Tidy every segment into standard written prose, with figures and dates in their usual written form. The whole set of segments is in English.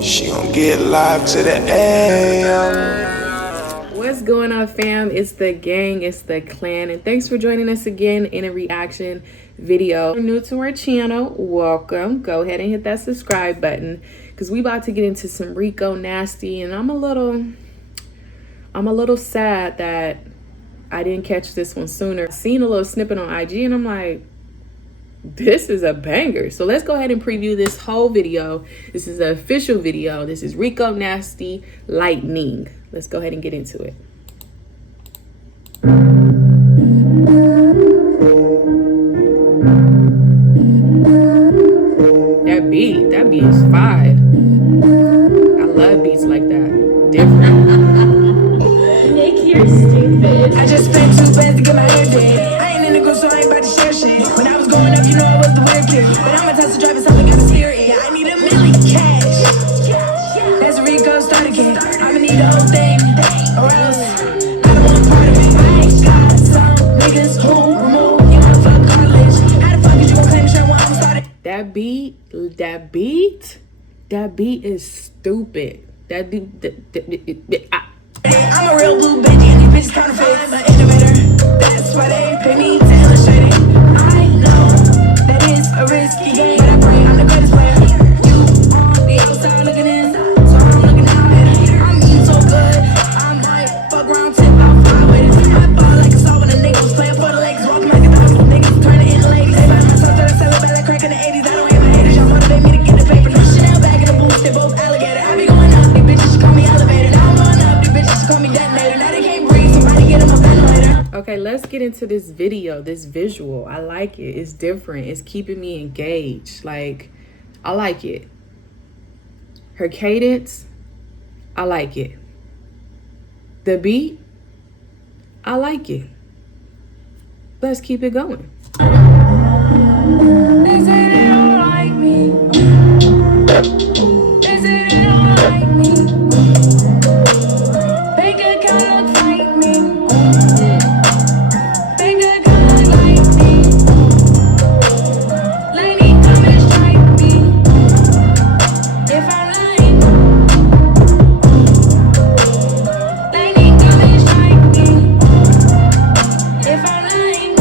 She gon' get live to the AM. What's going on, fam? It's the gang, it's the clan, and thanks for joining us again in a reaction video. If you're new to our channel, welcome. Go ahead and hit that subscribe button because we about to get into some Rico nasty, and I'm a little sad that I didn't catch this one sooner. I seen a little snippet on IG and I'm like, this is a banger. So let's go ahead and preview this whole video. This is the official video. This is Rico Nasty Lightning. Let's go ahead and get into it. That beat is fire. I love beats like that. Different. Nick, you're stupid. I just spent 2 bands to get my hair did. I ain't in the group, so I ain't about to share shit. When I was growing up, you know I was the weird kid. But I'm a test to driving something got a spirit. Yeah, I need $1 million cash. That's a Rico start again. I'ma need the whole thing, or else I don't want part of it. I got some niggas who remove you want fuck college. How the fuck is you gonna claim shit when I'm started? That beat is stupid. I'm a real blue bitch and these bitches counterfeit. I'm an innovator. That's why they pay me to illustrate it. I know that it's a risky game, but I pray I'm the greatest player. You on the outside looking in, so I'm looking out at it. I'm eating so good, I might fuck around, tip out 5 with it. I ball like a saw when a nigga was playing for the legs, walking like a dog. Niggas turning into ladies. They find myself that I sell it back like crack in the 80s. I don't hate my haters, y'all motivate me to get the paper. No Chanel bag in the booth, they both alligator. I be going up, these bitches call me elevator. Now I'm going up, these bitches call me detonator. Now they can't breathe, somebody get them a ventilator. Okay, let's get into this video, this visual. I like it. It's different. It's keeping me engaged. Like, I like it. Her cadence, I like it. The beat, I like it. Let's keep it going. They say they don't like me. They say they don't like me. Bank account look like me. Bank account look like me. Lightning come and strike me. If I'm lying, lightning come and strike me. If I'm lying,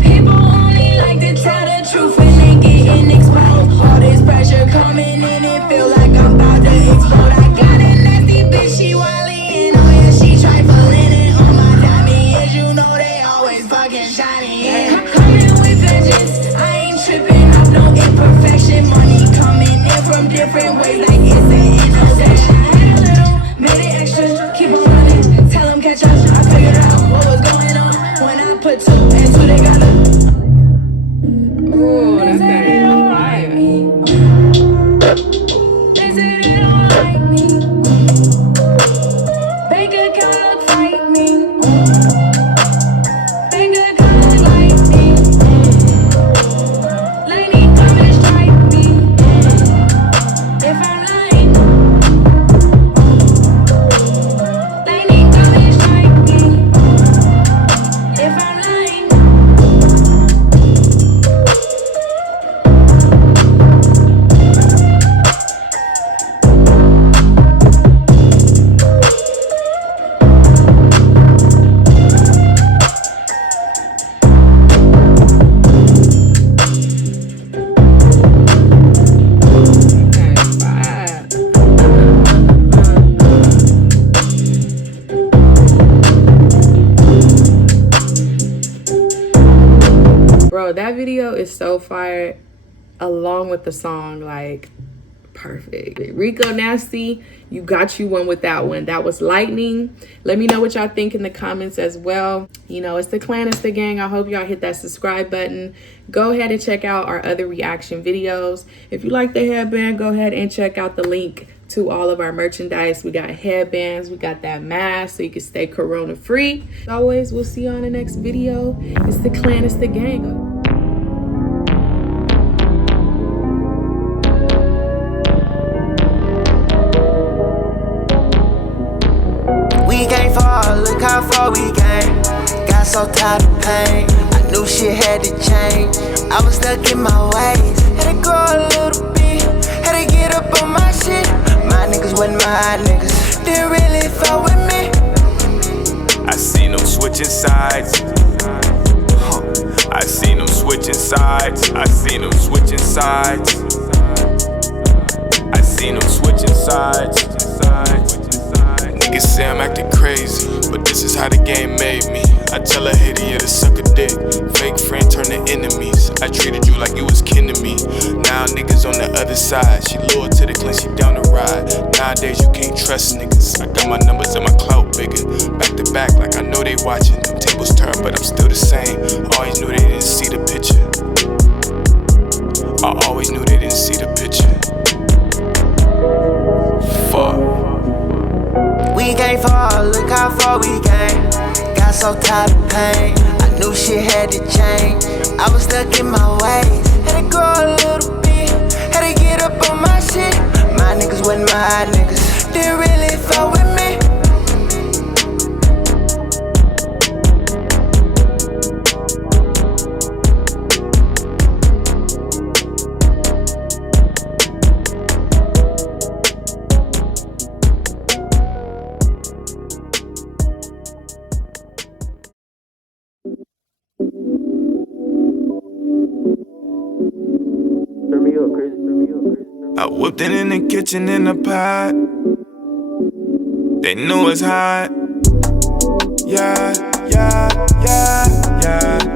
people only like to tell the truth when they getting exposed. All this pressure coming in, it feel like I'm about to explode. I got a nasty bitch, she wildin', oh yeah, she trifling, and all my diamonds, you know they always fucking shining. Yeah, coming with vengeance, I ain't tripping, I've no imperfection. Money coming in from different ways, like it's an intersection. Had a little, made it extra, keep on running, tell them catch up. I figured out what was going on when I put 2 and 2 together. Ooh, that's fire. They say they don't like me. Bank account look like me. Bank account look like me. Lightning come and strike me. If I'm lying, lightning come and strike me. If I'm lying. Bro, that video is so fire along with the song, like perfect. Rico Nasty, you got you one with that one. That was lightning. Let me know what y'all think in the comments as well. You know, it's the clan, it's the gang. I hope y'all hit that subscribe button. Go ahead and check out our other reaction videos. If you like the headband, go ahead and check out the link to all of our merchandise. We got headbands, we got that mask so you can stay corona free. As always, we'll see you on the next video. It's the clan, it's the gang. We came far, look how far we came. Got so tired of pain, I knew shit had to change. I was stuck in my ways, had to grow a little bit, had to get up on my shit. switching sides. I seen them switching sides. I seen them switching sides. I seen them switching sides. Niggas say I'm acting crazy, but this is how the game made me. I tell a hater, yeah, to suck a dick. Fake friend turn to enemies. I treated you like you was kin to me. Now niggas on the other side. She loyal to the clan, she down the ride. Nowadays you can't trust niggas. I got my numbers and my clout bigger. Back to back like I know they watching. Them tables turn, but I'm still the same. Always knew they didn't see the picture. I always knew they didn't see the picture. Fuck. We came far, look how far we came. Got so tired of pain, I knew shit had to change. I was stuck in my ways, had to grow a little bit, had to get up on my shit. My niggas wasn't my niggas, didn't really fuck with me. I whipped it in the kitchen in the pot. They know it's hot. Yeah, yeah, yeah, yeah.